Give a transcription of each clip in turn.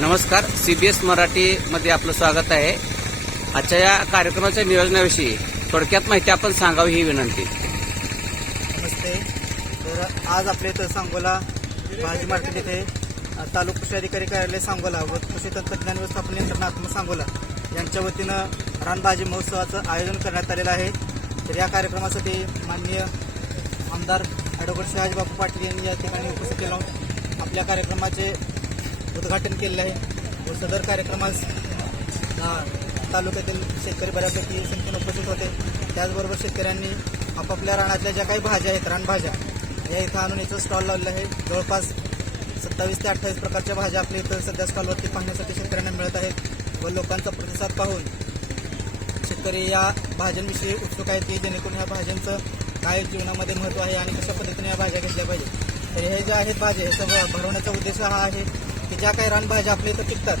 नमस्कार, CBS मराठीमध्ये आपलं स्वागत आहे. आजच्या या कार्यक्रमाच्या नियोजनाविषयी थोडक्यात माहिती आपण सांगावी ही विनंती. नमस्ते. तर आज आपल्या इथं सांगोला भाजी मार्केट येथे तालुका कृषी अधिकारी कार्यालय सांगोला व कृषी तंत्रज्ञान व्यवस्थापन यंत्रणा सांगोला यांच्या वतीनं रानभाजी महोत्सवाचं आयोजन करण्यात आलेलं आहे. तर या कार्यक्रमासाठी माननीय आमदार ॲडव्होकेट शहाजीबापू पाटील यांनी या ठिकाणी उपस्थित राहून आपल्या कार्यक्रमाचे उद्घाटन केलेलं आहे व सदर कार्यक्रमास तालुक्यातील शेतकरी बऱ्यापैकी संख्येने उपस्थित होते. त्याचबरोबर शेतकऱ्यांनी आपापल्या रानातल्या ज्या काही भाज्या आहेत, रानभाज्या, या इथं आणून याचं स्टॉल लावलेलं आहे. जवळपास 27 ते 28 प्रकारच्या भाज्या आपल्या इथं सध्या स्टॉलवरती पाहण्यासाठी शेतकऱ्यांना मिळत आहेत व लोकांचा प्रतिसाद पाहून शेतकरी या भाज्यांविषयी उत्सुक आहेत की जेणेकरून ह्या भाज्यांचं काय जीवनामध्ये महत्त्व आहे आणि कशा पद्धतीने या भाज्या घेतल्या पाहिजे. तर हे ज्या आहेत भाज्या, ह्याचा भरवण्याचा उद्देश हा आहे की ज्या काही रानभाज्या आपल्या इथं पिकतात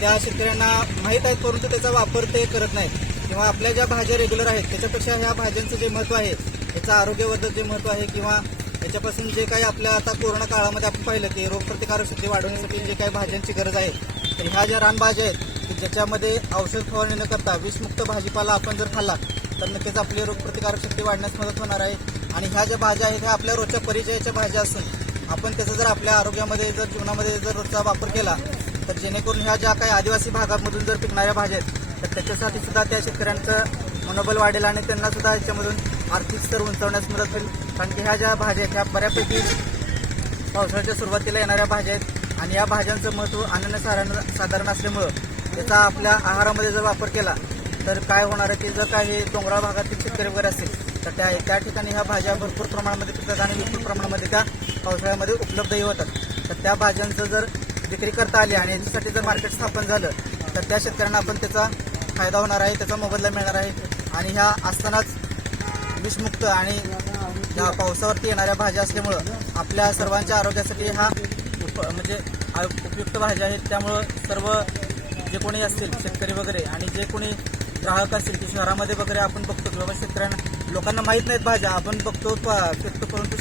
त्या शेतकऱ्यांना माहीत आहेत, परंतु त्याचा वापर ते करत नाहीत किंवा आपल्या ज्या भाज्या रेग्युलर आहेत त्याच्यापेक्षा ह्या भाज्यांचं जे महत्त्व आहे, याचं आरोग्यवर्धक जे महत्त्व आहे किंवा याच्यापासून जे काही आपल्या आता कोरोना काळामध्ये आपण पाहिलं की रोगप्रतिकारक शक्ती वाढवण्यासाठी जे काही भाज्यांची गरज आहे, तर ह्या ज्या रानभाज्या आहेत की ज्याच्यामध्ये औषध फवारणी न करता विषमुक्त भाजीपाला आपण जर खाल्ला तर नक्कीच आपली रोगप्रतिकारक शक्ती वाढण्यास मदत होणार आहे. आणि ह्या ज्या भाज्या आहेत ह्या आपल्या रोजच्या परिचयाच्या भाज्या असून आपण त्याचा जर आपल्या आरोग्यामध्ये जर जीवनामध्ये जर रोजचा वापर केला तर जेणेकरून ह्या ज्या काही आदिवासी भागामधून जर पिकणाऱ्या भाज्या आहेत तर त्याच्यासाठी सुद्धा त्या शेतकऱ्यांचं मनोबल वाढेल आणि त्यांना सुद्धा याच्यामधून आर्थिक स्तर उंचावण्यास मदत होईल. कारण की ह्या ज्या भाज्या आहेत ह्या बऱ्यापैकी पावसाळ्याच्या सुरुवातीला येणाऱ्या भाज्या आहेत आणि या भाज्यांचं महत्त्व अनन्यसाधारण असल्यामुळं त्याचा आपल्या आहारामध्ये जर वापर केला तर काय होणार आहे की जर काही डोंगराळ भागातील शेतकरी वगैरे असतील तर त्या ठिकाणी ह्या भाज्या भरपूर प्रमाणामध्ये पिकतात आणि विपुल प्रमाणामध्ये त्या पावसाळ्यामध्ये उपलब्धही होतात. तर त्या भाज्यांचं जर विक्री करता आली आणि याच्यासाठी जर मार्केट स्थापन झालं तर त्या शेतकऱ्यांना आपण त्याचा फायदा होणार आहे, त्याचा मोबदला मिळणार आहे. आणि ह्या असतानाच विषमुक्त आणि ह्या पावसावरती येणाऱ्या भाज्या असल्यामुळं आपल्या सर्वांच्या आरोग्यासाठी हा म्हणजे उपयुक्त भाज्या आहेत. त्यामुळं सर्व जे कोणी असतील शेतकरी वगैरे आणि जे कोणी ग्राहक असतील की शहरामध्ये वगैरे आपण बघतो की बाबा शेतकऱ्यांना लोकांना माहीत नाहीत भाज्या, आपण बघतो फिरतो, परंतु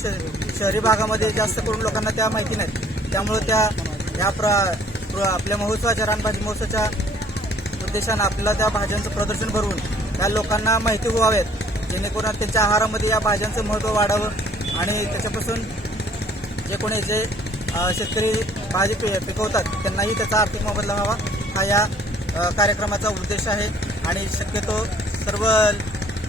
शहरी भागामध्ये जास्त करून लोकांना त्या माहिती नाहीत. त्यामुळं या आपल्या महोत्सवाच्या रानभाजी महोत्सवाच्या उद्देशानं आपल्याला त्या भाज्यांचं प्रदर्शन भरवून त्या लोकांना माहिती व्हाव्यात जेणेकरून त्यांच्या आहारामध्ये या भाज्यांचं महत्त्व वाढावं आणि त्याच्यापासून जे कोणी जे शेतकरी भाजी पिकवतात त्यांनाही त्याचा आर्थिक मोबदला व्हावा हा या कार्यक्रमाचा उद्देश आहे. आणि शक्यतो सर्व